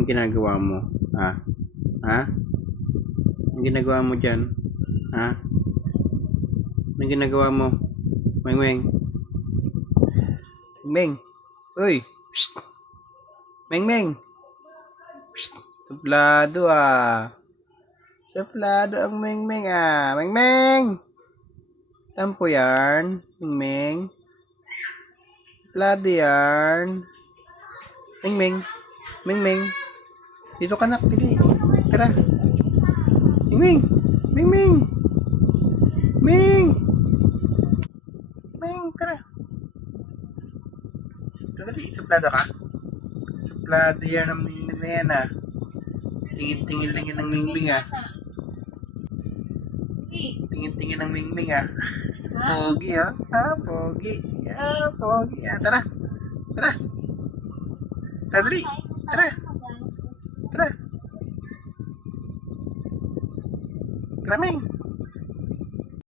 Anong ginagawa mo? Ha? Ha? Anong ginagawa mo dyan? Ha? Anong ginagawa mo? Meng Meng. Meng. Uy. Psst. Meng Meng. Psst. Suplado ah. Suplado ang Meng Meng ah. Meng Meng. Tampo yan. Meng Meng. Suplado yan. Meng Meng. Meng Meng. Dito ka nak. Dili. Tara. Meng Meng. Meng Meng. Meng. Meng. Tara. Dali. Suplado ka? Suplado yan ang Meng Meng na yan ah. Tingin-tingin lang yan ng Meng Meng ah. Tingin-tingin ng Meng Meng ah. Pogi ah. Ah, pogi. Ah, pogi ah. Tara. Tara. Tara, dali. Tara. Tara. Tara, Meng.